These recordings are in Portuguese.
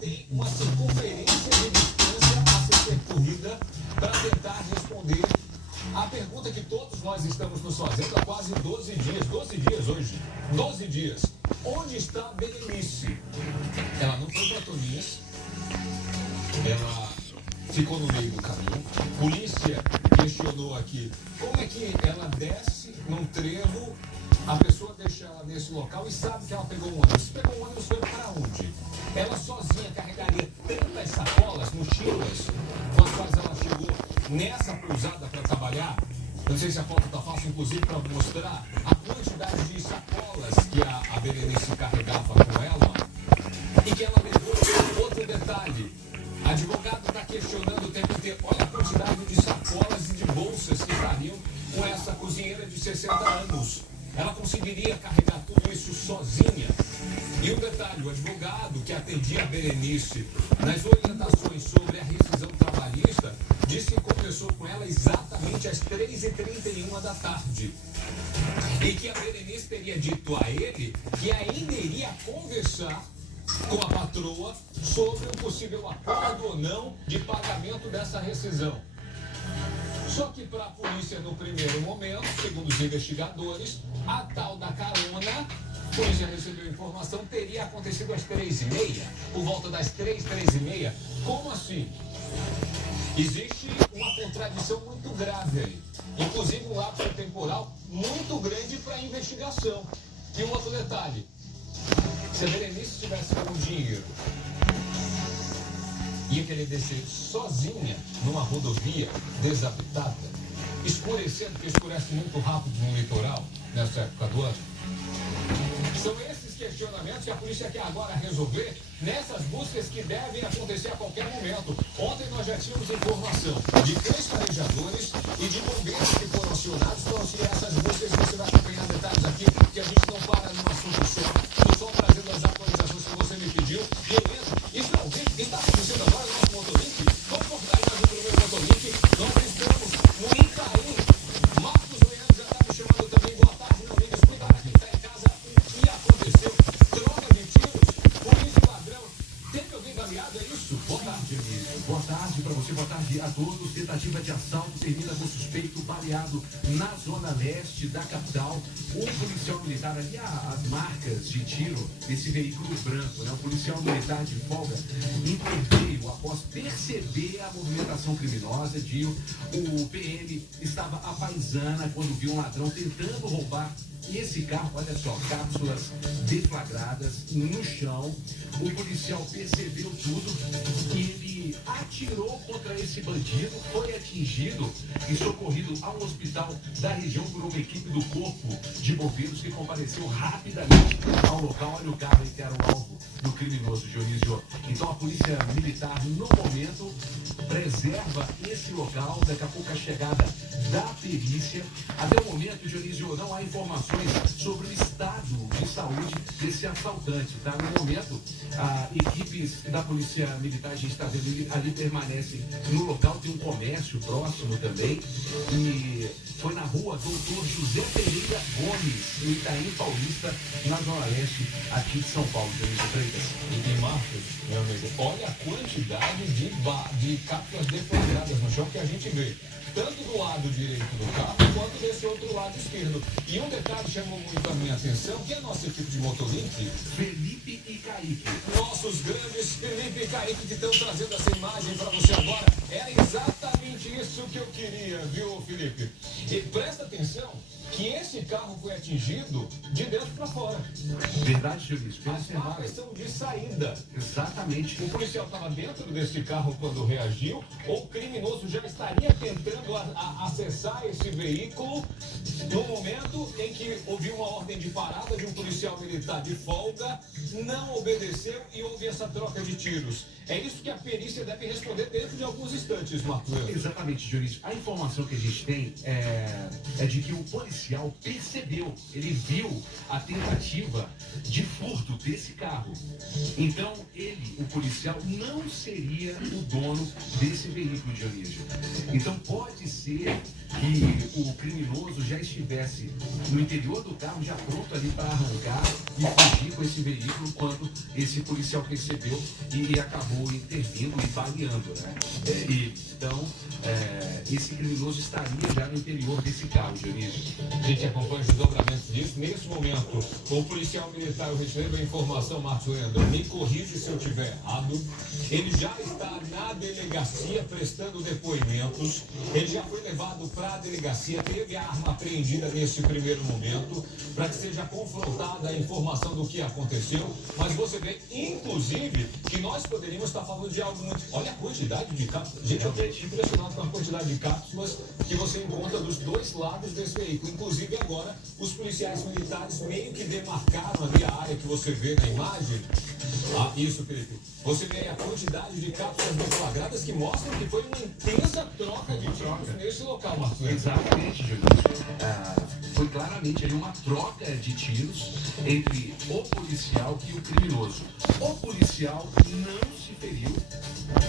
tem uma circunferência de distância a ser percorrida para tentar responder a pergunta que todos nós estamos nos fazendo há quase 12 dias. 12 dias hoje. 12 dias. Onde está Berenice? Ela não foi para Toninhas. Ela ficou no meio do caminho. Polícia questionou aqui como é que ela desce num trevo, a pessoa deixa ela nesse local e sabe que ela pegou um ônibus. Pegou um ônibus, foi para onde? Ela sozinha carregaria tantas sacolas, mochilas, com as quais ela chegou nessa pousada para trabalhar. Eu não sei se a foto está fácil, inclusive, para mostrar a quantidade de sacolas que a Berenice carregava com ela e que ela levou. Outro detalhe, a advogado está questionando o tempo inteiro. Olha a quantidade de sacolas e de bolsas que estariam com essa cozinheira de 60 anos. Ela conseguiria carregar tudo isso sozinha. E um detalhe, o advogado que atendia a Berenice nas orientações sobre a rescisão trabalhista disse que conversou com ela exatamente às 3h31 da tarde. E que a Berenice teria dito a ele que ainda iria conversar com a patroa sobre um possível acordo ou não de pagamento dessa rescisão. Só que para a polícia, no primeiro momento, segundo os investigadores, a tal da carona, a polícia recebeu informação, teria acontecido às 3h30, por volta das 3h30. Como assim? Existe uma contradição muito grave aí. Inclusive um lapso temporal muito grande para a investigação. E um outro detalhe, se a Berenice tivesse com dinheiro, ia querer descer sozinha numa rodovia desabitada, escurecendo, porque escurece muito rápido no litoral, nessa época do ano. São esses questionamentos que a polícia quer agora resolver nessas buscas que devem acontecer a qualquer momento. Ontem nós já tínhamos informação de 3 farejadores e de bombeiros que foram acionados para auxiliar essas buscas. Você vai acompanhar detalhes aqui, que a gente não para num assunto só. Estou só trazendo as atualizações que você me pediu. E eu entro. Isso é o que está acontecendo agora no nosso Motolink. Vamos cortar mais um primeiro Motolink. Nós estamos no Itaim. Marcos Leandro já está me chamando também. Boa tarde, meu amigo. Escuta, quem está em casa, o que aconteceu? Troca de tiros, polícia e ladrão. Teve alguém baleado, é isso? Boa tarde, Dionísio. Boa tarde para você, boa tarde a todos. Tentativa de assalto termina com suspeito baleado na zona leste da capital. Um policial militar ali, as marcas de tiro desse veículo branco, né? O policial militar de folga interveio após perceber a movimentação criminosa. O PM estava à paisana quando viu um ladrão tentando roubar esse carro. Olha só, cápsulas deflagradas no chão. O policial percebeu tudo e ele atirou contra esse bandido, foi atingido e socorrido ao hospital da região por uma equipe do Corpo de Bombeiros que compareceu rapidamente ao local. Olha o carro aí que era o alvo do criminoso, Dionísio. Então a polícia militar, no momento, preserva esse local. Daqui a pouco a chegada da perícia. Até o momento, Dionísio, não há informações sobre o estado de saúde desse assaltante, tá? No momento, equipes da polícia militar já está vendo, ali permanecem no local. Tem um comércio próximo também e foi na rua Doutor José Pereira Gomes, em Itaim Paulista, na zona leste aqui de São Paulo, Dionísio Freitas. E Marcos, meu amigo, olha a quantidade de cápsulas deflagradas no chão que a gente vê, tanto do lado direito do carro quanto desse outro lado esquerdo. E um detalhe chamou muito a minha atenção, que é a nossa equipe de Motolink, Felipe e Kaique. nossos grandes Felipe e Kaique, que estão trazendo essa imagem para você agora. Era exatamente isso que eu queria, viu, Felipe? E presta atenção que esse carro foi atingido de dentro para fora. Verdade, Dionísio. As marcas são de saída. Exatamente. O policial estava dentro desse carro quando reagiu, ou o criminoso já estaria tentando acessar esse veículo no momento em que houve uma ordem de parada de um policial militar de folga, não obedeceu e houve essa troca de tiros. É isso que a perícia deve responder dentro de alguns instantes, Marcos. Exatamente, Dionísio. A informação que a gente tem é de que o policial percebeu, ele viu a tentativa de furto desse carro. Então, ele o policial não seria o dono desse veículo, Dionísio. Então pode ser que o criminoso já estivesse no interior do carro, já pronto ali para arrancar e fugir com esse veículo, quando esse policial percebeu e acabou intervindo e baleando, né? Então, esse criminoso estaria já no interior desse carro, Dionísio. A gente acompanha os desdobramentos disso. Nesse momento, o policial militar, eu recebo a informação, Marcos Leandro, me corrige se eu estiver errado, ele já está na delegacia prestando depoimentos, ele já foi levado para a delegacia, teve a arma apreendida nesse primeiro momento, para que seja confrontada a informação do que aconteceu, mas você vê, inclusive, que nós poderíamos estar falando de algo muito... Olha a quantidade de cápsulas. Gente, eu estou impressionado com a quantidade de cápsulas que você encontra dos dois lados desse veículo. Inclusive, agora, os policiais militares meio que demarcaram ali a área que você vê na imagem. Ah, isso, Felipe. Você vê aí a quantidade de cápsulas deflagradas que mostram que foi uma intensa troca de tiros nesse local, Marcos. Exatamente, Júlio. Foi claramente ali uma troca de tiros entre o policial e o criminoso. O policial não se feriu,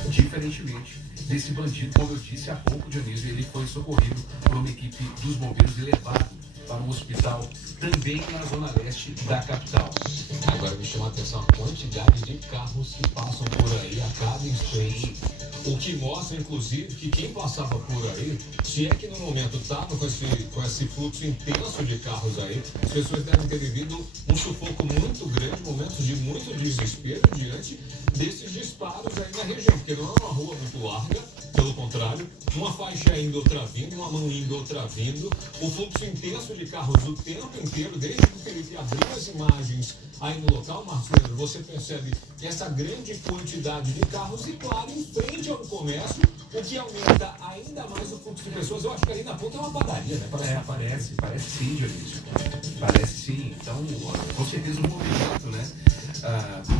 diferentemente desse bandido, como eu disse há pouco, Dionísio. Ele foi socorrido por uma equipe dos bombeiros e levado para um hospital também na zona leste da capital. Agora me chama a atenção a quantidade de carros que passam por aí a cada instante. O que mostra, inclusive, que quem passava por aí, se é que no momento estava com esse fluxo intenso de carros aí, as pessoas devem ter vivido um sufoco muito grande, momentos de muito desespero diante desses disparos aí na região, porque não é uma rua muito larga, pelo contrário, uma faixa indo, outra vindo, uma mão indo, outra vindo, o fluxo intenso de carros o tempo inteiro, desde que o Felipe abriu as imagens aí no local, Marcos Leandro, você percebe essa grande quantidade de carros e, claro, em frente ao comércio, o que aumenta ainda mais o fluxo de pessoas. Eu acho que ali na ponta é uma padaria, né? Parece sim, Dionísio. Parece sim. Então, com certeza o movimento, né?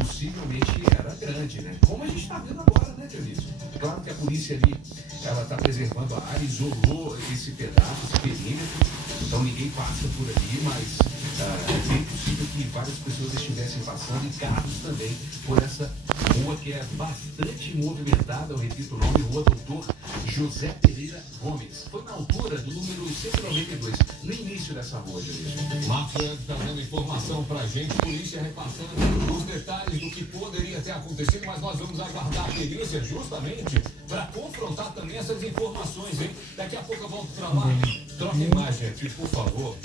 Possivelmente era grande, né? Como a gente está vendo agora, né, Dionísio? Claro que a polícia ali, ela está preservando a área, isolou esse pedaço, esse perímetro, então ninguém passa por ali, mas é bem possível que várias pessoas estivessem passando e carros também por essa rua que é bastante movimentada, eu repito o nome, Rua Doutor José Pereira Gomes. Foi na altura do número 192, no início dessa rua, Dionísio. Marcos Leandro está dando informação para a gente, polícia repassando os detalhes do que poderia ter acontecido, mas nós vamos aguardar a perícia justamente para confrontar também essas informações, hein? Daqui a pouco eu volto para lá. Troca a imagem aqui, por favor.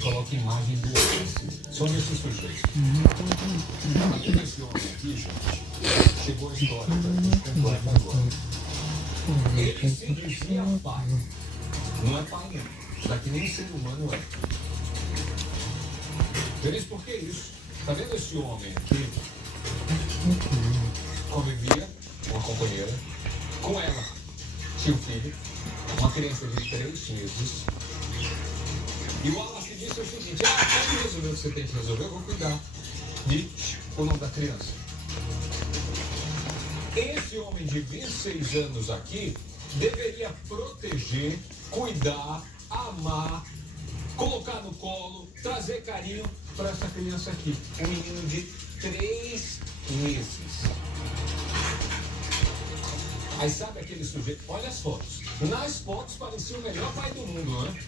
Coloque a imagem do homem. Só nesse sujeito. Aqui nesse homem aqui, gente, chegou a história para gente completa agora. Ele se dizia pai. Não é pai, não. Isso daqui nem ser humano é. Feliz por que isso? Tá vendo esse homem aqui? Convivia com a companheira, com ela, tinha um filho, uma criança de 3 meses. E o Wallace disse o seguinte: pode resolver o que você tem que resolver, eu vou cuidar de o nome da criança. Esse homem de 26 anos aqui deveria proteger, cuidar, amar, colocar no colo, trazer carinho para essa criança aqui. Um menino de 3 meses. Aí sabe aquele sujeito? Olha as fotos. Nas fotos parecia o melhor pai do mundo, né?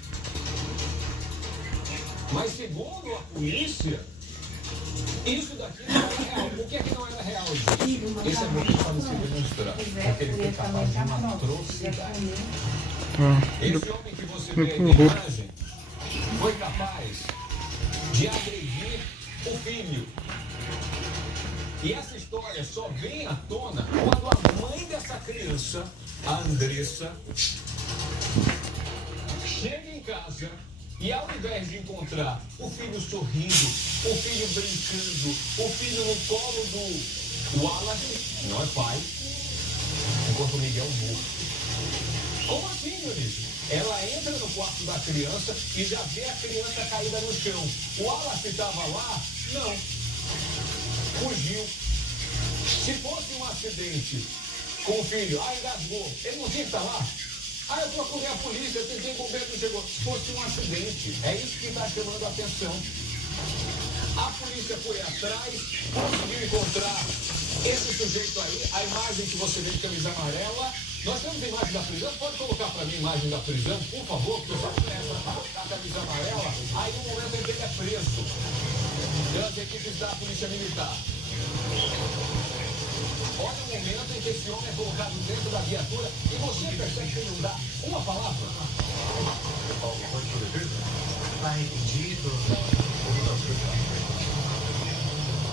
Mas segundo a polícia, isso daqui não era real. Por que não era real, gente? Esse é muito para se demonstrar. Porque ele foi capaz de uma atrocidade. Esse homem que você vê aí na imagem foi capaz de agredir o filho. E essa história só vem à tona quando a mãe dessa criança, a Andressa, chega em casa e, ao invés de encontrar o filho sorrindo, o filho brincando, o filho no colo do Wallace, não é pai, enquanto o Miguel morto. Como assim, Dionísio? Ela entra no quarto da criança e já vê a criança caída no chão. O Wallace estava lá? Não. Fugiu. Se fosse um acidente com o filho, engasgou, ele não tinha que estar lá? Eu procurei a polícia, eu tentei bombeiro, não chegou. Se fosse um acidente, é isso que está chamando a atenção. A polícia foi atrás, conseguiu encontrar Esse sujeito aí, a imagem que você vê de camisa amarela, nós temos a imagem da prisão, pode colocar para mim a imagem da prisão, por favor, porque eu só começo a colocar a camisa amarela, aí no momento em que ele é preso, pelas equipes da Polícia Militar. Olha o momento em que esse homem é colocado dentro da viatura e você percebe que ele não dá uma palavra. Está arrependido?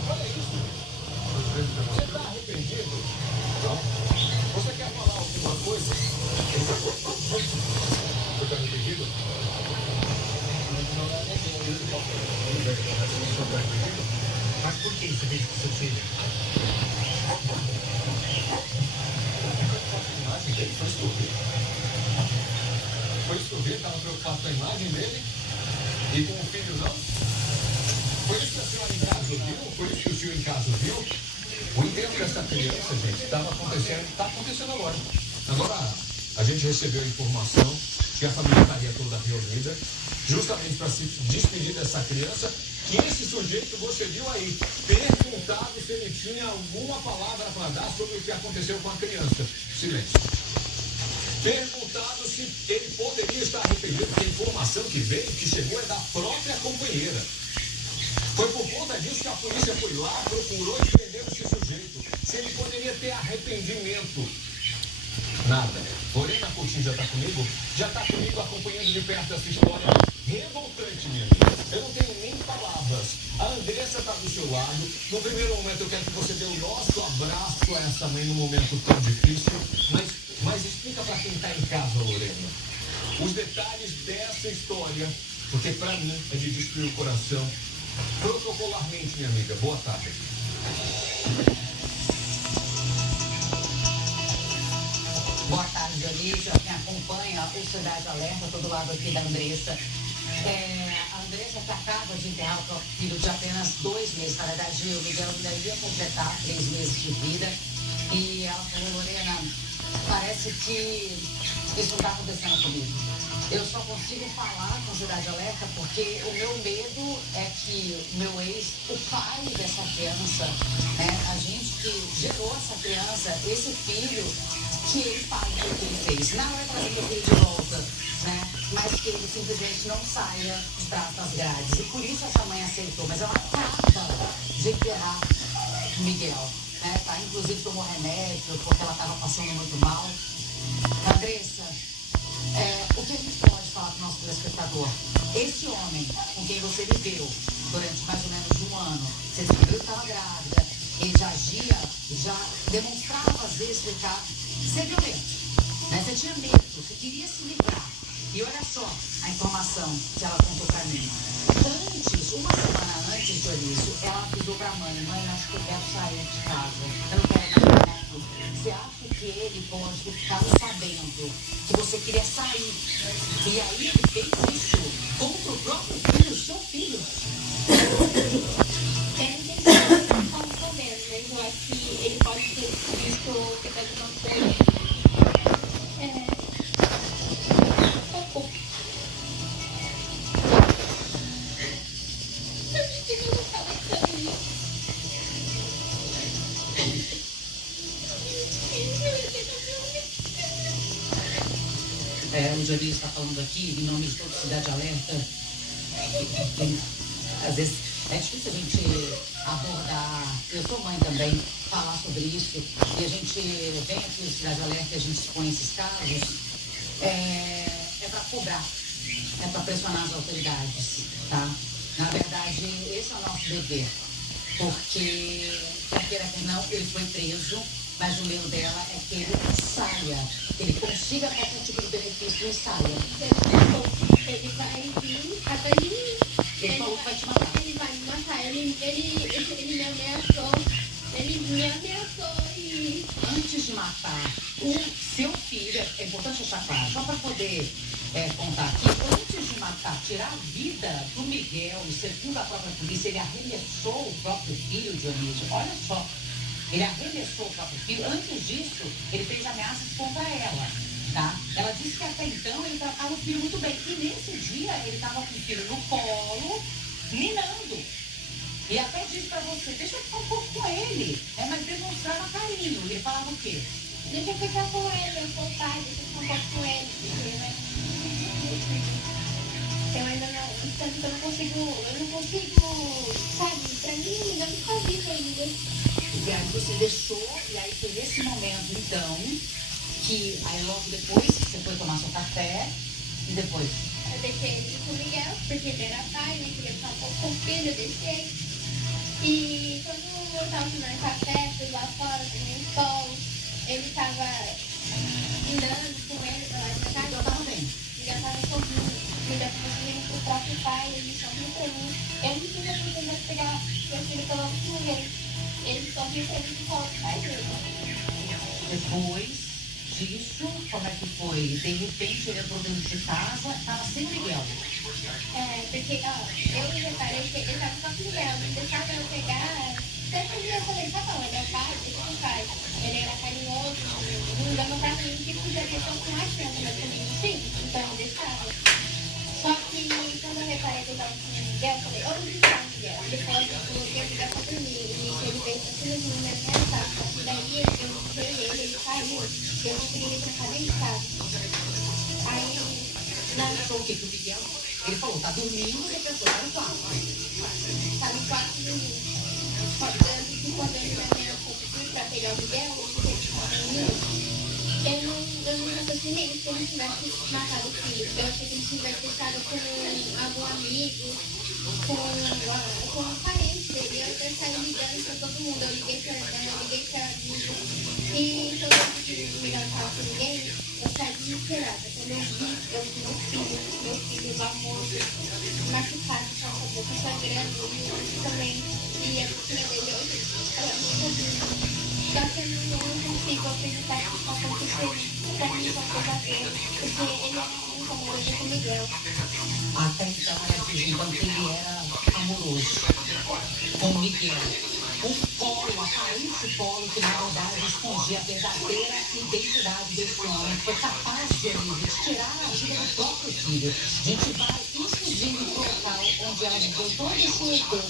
Olha isso. Você está arrependido? Não. Você quer falar alguma coisa? Você está arrependido? Mas por que você fez com seu filho? Foi estúpido. Foi estúpido, estava preocupado com a imagem dele e com o filho não. Foi isso que a senhora em casa viu? Foi isso que o senhor em casa viu? O enterro dessa criança, gente, estava acontecendo, está acontecendo agora. Agora, a gente recebeu a informação que a família estaria toda reunida, justamente para se despedir dessa criança, que esse sujeito, você viu aí, perguntado se ele tinha alguma palavra para dar sobre o que aconteceu com a criança. Silêncio. Perguntado se ele poderia estar arrependido, porque a informação que veio, que chegou, é da própria companheira. Foi por conta disso que a polícia foi lá, procurou e prendeu esse sujeito. Se ele poderia ter arrependimento. Nada. Lorena Coutinho já está comigo? Já está comigo acompanhando de perto essa história revoltante, minha amiga. Eu não tenho nem palavras. A Andressa está do seu lado. No primeiro momento eu quero que você dê o nosso abraço a essa mãe num momento tão difícil. Mas explica para quem está em casa, Lorena, os detalhes dessa história, porque para mim é de destruir o coração. Protocolarmente, minha amiga. Boa tarde. Boa tarde, Dionísio. Quem acompanha o Cidade Alerta, todo lado aqui da Andressa. A Andressa acaba de enterrar o próprio filho de apenas 2 meses. Na verdade, o Miguel ainda ia completar 3 meses de vida. E ela falou, Lorena, parece que isso não está acontecendo comigo. Eu só consigo falar com Cidade Alerta porque o meu medo é que o meu ex, o pai dessa criança, né, a gente que gerou essa criança, esse filho, que ele pague o que ele fez. Não é trazer meu filho de volta, né? Mas que ele simplesmente não saia de trás das grades. E por isso essa mãe aceitou. Mas ela acaba de enterrar o Miguel. Né? Tá? Inclusive tomou remédio porque ela estava passando muito mal. Andressa, o que a gente pode falar para o nosso telespectador? Esse homem com quem você viveu durante mais ou menos 1 ano, você descobriu que estava grávida, ele já agia, já demonstrava às vezes ficar ser violento, né? Você tinha medo, você queria se livrar. E olha só a informação que ela contou pra mim. Antes, 1 semana antes do início, ela avisou pra mãe, acho que eu quero sair de casa. Eu não quero mais neto. Você acha que ele pode ficar sabendo que você queria sair? E aí ele fez isso contra o próprio filho, seu filho. Ele não está sabendo, mas eu acho que ele pode ter visto que está de uma coisa. O Dionísio está falando aqui, em nome de toda a Cidade Alerta. Às vezes é difícil a gente abordar, eu sou mãe também, falar sobre isso. E a gente vem aqui no Cidade Alerta e a gente expõe esses casos. É para cobrar, é para pressionar as autoridades, tá? Na verdade, esse é o nosso dever. Porque, quer queira que não, ele foi preso. Mas o medo dela é que ele saia, que ele consiga qualquer tipo de benefício e saia. Ele vai vir atrás de mim. Ele falou que vai te matar. Ele vai me matar. Ele me ameaçou. Ele me ameaçou e... Antes de matar o seu filho, é importante deixar claro, só para poder contar aqui, antes de matar, tirar a vida do Miguel, segundo a própria polícia, ele arremessou o próprio filho, Dionísio. Olha só. Ele arremessou o próprio filho. Antes disso, ele fez ameaças contra ela, tá? Ela disse que até então ele tratava o filho muito bem. E nesse dia, ele estava com o filho no colo, minando. E até disse pra você, deixa eu ficar um pouco com ele. Mas demonstrava carinho. Ele falava o quê? Deixa eu ficar com ele, eu sou pai, deixa eu ficar um pouco com ele. Porque, né? Eu ainda não, tanto que eu não consigo, sabe, pra mim ainda não faz isso ainda. E aí você deixou, e aí foi nesse momento, então, que aí logo depois você foi tomar seu café, e depois? Eu deixei ele com o Miguel, porque ele era pai, né, queria ficar um pouco com o filho, eu deixei. E quando eu tava tomando café, fui lá fora, tomei sol, ele tava andando com ele pra lá de casa. Miguel tava bem. Miguel tava sorrindo, Miguel tava sorrindo pro próprio pai, ele sorriu pra mim. Eu não tive a oportunidade de pegar meu filho pela última vez. Ele sorriu pra mim e falou pro pai dele. Depois disso, como é que foi? De repente ele entrou dentro de casa, tava sem Miguel. Porque, ó, eu reparei que ele tava só com o Miguel, não deixava eu pegar. Sempre eu falei, tá bom, ele é o pai, deixa eu pai. Ele era carinhoso, não dava pra mim que podia ter tanto mais tempo, mas comigo sim, então eu deixava. Só que quando eu reparei que eu tava com o Miguel, eu falei, ô Miguel, ele falou que eu coloquei o Miguel pra dormir, e ele veio pra cima de mim na minha casa. Daí eu tirei ele saiu, e eu não queria ele trancar dentro de casa. Aí, Ele falou o quê? Que o Miguel, ele falou, tá dormindo, e a pessoa tá no quarto. tá no quarto dormindo. Tanto que quando ele vai ver pra pegar o Miguel, eu não raciocinei se ele tivesse matado o filho. Eu achei que ele tivesse deixado com algum amigo, com um parente dele. Eu até saí ligando pra todo mundo. Eu liguei pra irmã, eu liguei pra amigo. E quando eu vi que o Miguel não tava com ninguém, eu saí desesperada. Quando eu vi meu filho famoso, machucado, com a boca sangrando, e eu também. E a piscina dele hoje, ela é muito bonita. Só que eu não consigo acreditar que isso aconteceu pra mim com a bater, porque ele era muito amoroso com o Miguel. Até então ela diz então que ele era amoroso com o Miguel. Um polo, aparente polo que na verdade escondia a verdadeira identidade desse homem, que foi capaz de tirar a vida do próprio filho. A gente vai inclusive pro local onde ela viveu todo esse tempo.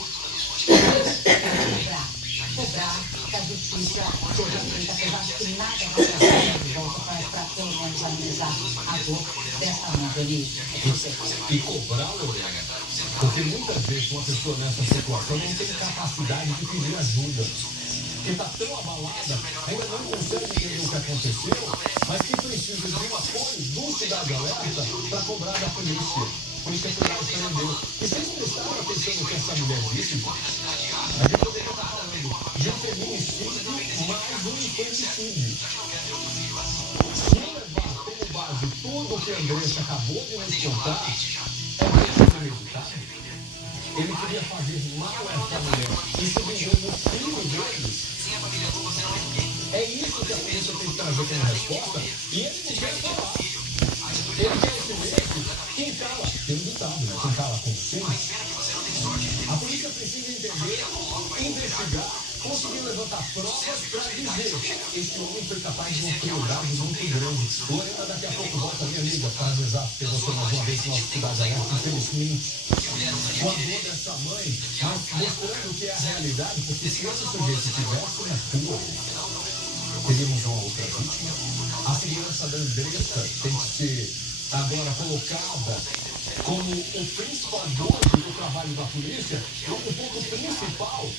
Cobrar que a justiça seja feita, apesar de que nada vai ser de volta para pelo menos amenizar a dor dessa mãe, Dionísio. E cobrar, Lorena, porque muitas vezes uma pessoa nessa situação não tem capacidade de pedir ajuda. Porque está tão abalada, ainda não consegue entender o que aconteceu, mas que precisa de um apoio do Cidade Alerta para cobrar da polícia. Por isso é que ela prendeu. E vocês não estavam pensando o que essa mulher disse? A gente poderia estar falando de um feminicídio mais um infanticídio. Se levar como base tudo o que a Andressa acabou de nos contar, é premeditado. Ele queria fazer mal a essa mulher e se vingou no filho dele. É isso que a polícia tem que trazer como resposta e ele não quer falar. Ele quer esse mesmo. Quem cala? Tem um ditado, né? Quem cala consciência. A polícia precisa entender, investigar, conseguir levantar provas para dizer esse homem foi capaz de uma crueldade muito grande. Lorena, daqui a pouco volta, minha amiga, para avisar porque você mais uma vez no nosso Cidade Alerta, infelizmente, com a dor dessa mãe, mas mostrando o que é a realidade, porque se esse sujeito estivesse na rua, teríamos uma outra vítima. A segurança da Andressa tem que ser agora colocada como o principal dono do trabalho da polícia, como o ponto principal.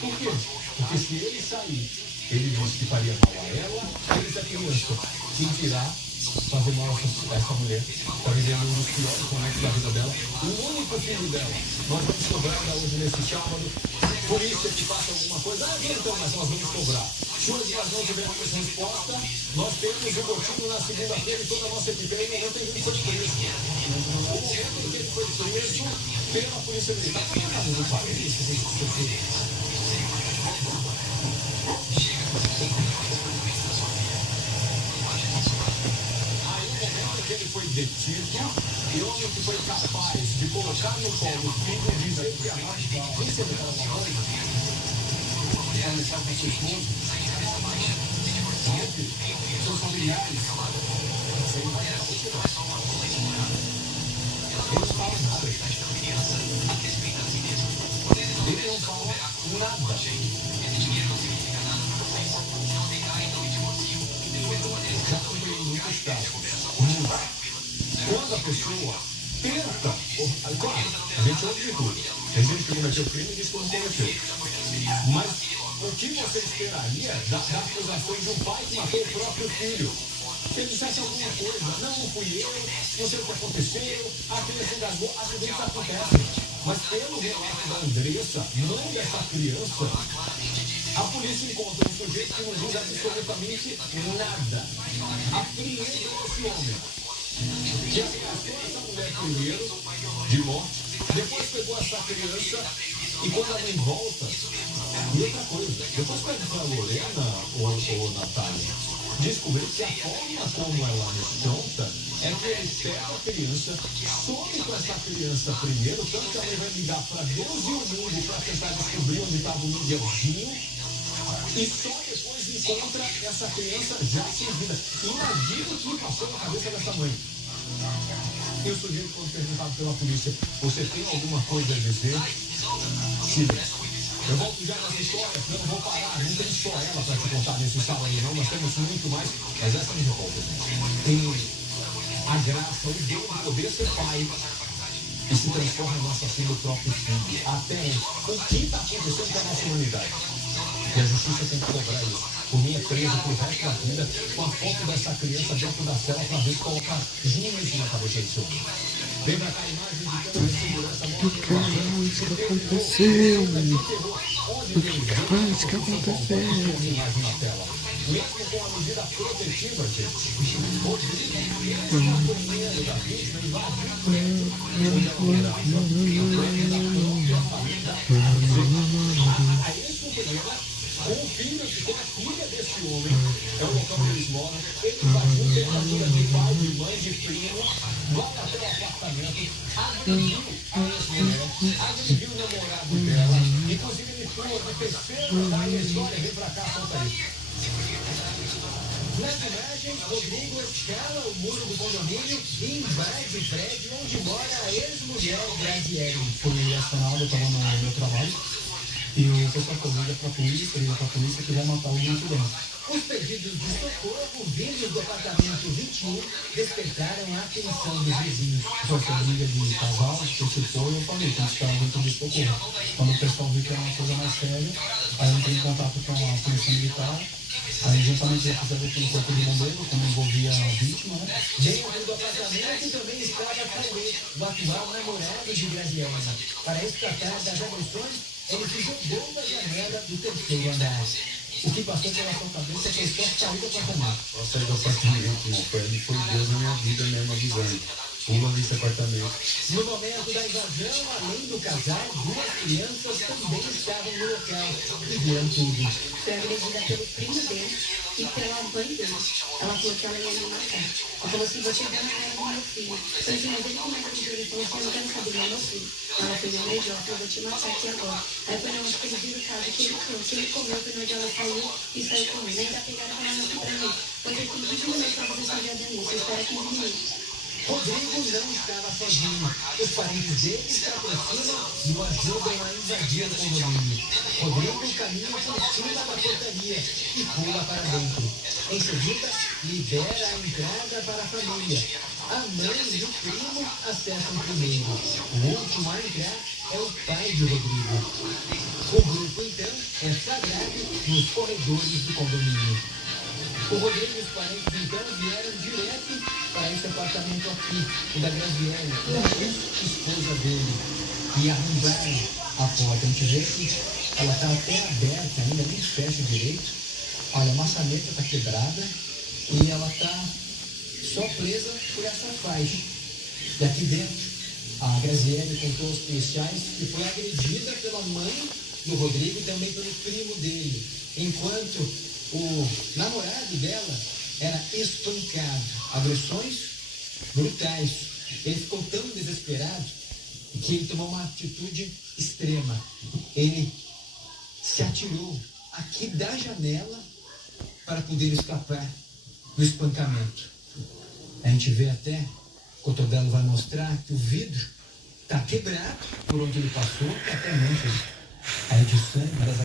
Por quê? Porque se ele sair, ele diz que faria mal a ela, ele é criança. Quem dirá fazer mal a essa mulher? Está vivendo um dos piores momentos da vida dela. O único filho dela. Nós vamos cobrar ainda hoje nesse sábado. Polícia que faça alguma coisa. Então, mas nós vamos cobrar. Se hoje nós não tivermos resposta, nós temos o botinho na segunda-feira e toda a nossa equipe. Aí, no momento em que ele foi preso. O momento em que ele foi preso pela Polícia Militar. Não fala isso, gente. Que ele foi detido e o homem que foi capaz de colocar no colo o filho e dizer que a morte quem você vai falar uma coisa? Ela está com seu esposo? Sabe? Seus familiares? Você não vai falar o que ele não fala nada. Ele não fala a pessoa tenta, claro, a gente ouve de tudo. Tem gente que cometeu crime e diz que não cometeu. Mas o que você esperaria da acusação de um pai que matou o próprio filho? Se ele dissesse alguma coisa, não fui eu, não sei o que aconteceu, a criança engasgou, acidentes acontecem. Mas pelo relato da Andressa, mãe dessa criança, a polícia encontra um sujeito que não diz absolutamente nada. Apreende esse homem, que ameaçou essa mulher primeiro, de morte, depois pegou essa criança e quando a mãe volta, e outra coisa, depois pede para Lorena ou Natália descobrir que a forma como ela nos conta é que ele pega a criança, some com essa criança primeiro, tanto que a mãe vai ligar para Deus e o mundo para tentar descobrir onde estava o Miguelzinho, e só depois encontra essa criança já sem vida. Imagina o que passou na cabeça dessa mãe. E o sujeito, quando perguntado pela polícia, você tem alguma coisa a dizer? Silêncio. Eu volto já nessa história, eu não vou parar, não tem só ela para te contar nesse sábado não, nós temos muito mais, mas essa me revolta. Tem a graça, o dom de poder ser pai e se transforma no assassino do próprio filho. Até o que está acontecendo com a nossa humanidade? E a justiça tem que cobrar isso. Por mim é preso pro resto da vida com a foto dessa criança dentro da cela para ver se colocar juízo na cabeça desse homem. Vem pra cá a imagem de câmera de segurança. Caralho, isso que aconteceu? Caralho, isso que aconteceu? Mesmo com a medida protetiva, gente. Rodrigo, a primeira da vítima, a ex-companheira com o filho, com a filha desse homem, é o local onde eles moram. Ele invadiu tentativa de pai, de mãe, de primo, vai até o apartamento, agrediu a ex-mulher, agrediu o namorado dela, inclusive ele foi de terceiro, aí a história vem pra cá, conta isso. Nas imagens, Rodrigo escala o muro do condomínio e invade o prédio onde mora a ex-mulher Graziele. Fui acionado, eu estava no meu trabalho, e o pessoal liga para a polícia que vai matar o incidente. Os pedidos de socorro vindos do apartamento 21 despertaram a atenção dos vizinhos. Foi briga de casal, principou, e eu falei que eles estavam dentro de socorro. Quando o pessoal viu que era uma coisa mais séria, aí eu entrei em contato com a polícia militar. Aí juntamente eles fizeram com o corpo de bombeiro, como envolvia a vítima, né? Dentro do apartamento também estava Cauê, o atual namorado de Graziela. Para escapar das agressões, ele se jogou da janela do terceiro andar. O que passou pela sua cabeça foi só sair do apartamento. Eu saí do apartamento, não. Foi Deus na minha vida mesmo avisando. Pula nesse apartamento. No momento da invasão, além do casal, duas crianças também estavam no local e viram tudo. Foi agredida pelo primo dele e pela mãe dele. Ela falou que ela ia me matar. Ela falou assim, você deu na cara do meu filho. Eu disse, mas ele como é que ele falou assim, eu não quero saber, não é meu filho. Ela foi me agrediu, ela falou, vou te matar aqui agora. Aí foi onde que ele viu o caso que ele trouxe. Ele comeu, foi onde ela saiu e saiu comendo. Ainda pegaram e falaram aqui pra mim. Você tem 15 minutos pra você fazer a denúncia, espera 15 minutos. Rodrigo não estava sozinho. Os parentes dele se aproximam e o ajudam a invadir o condomínio. Rodrigo caminha por cima da portaria e pula para dentro. Em seguida, libera a entrada para a família. A mãe e o primo acessam primeiro. O último a entrar é o pai de Rodrigo. O grupo, então, é flagrado nos corredores do condomínio. O Rodrigo e os parentes, então, vieram direto para esse apartamento aqui, o da Graziele, da ex-esposa dele, e arrombaram a porta. A gente vê que ela está até aberta ainda, nem fecha direito. Olha, a maçaneta está quebrada e ela está só presa por essa faixa. E aqui dentro, a Graziele contou aos policiais que foi agredida pela mãe do Rodrigo e também pelo primo dele, enquanto o namorado dela era espancado. Agressões brutais. Ele ficou tão desesperado que ele tomou uma atitude extrema. Ele se atirou aqui da janela para poder escapar do espancamento. A gente vê até, o cotovelo vai mostrar que o vidro está quebrado por onde ele passou, tem até manchas aí de sangue.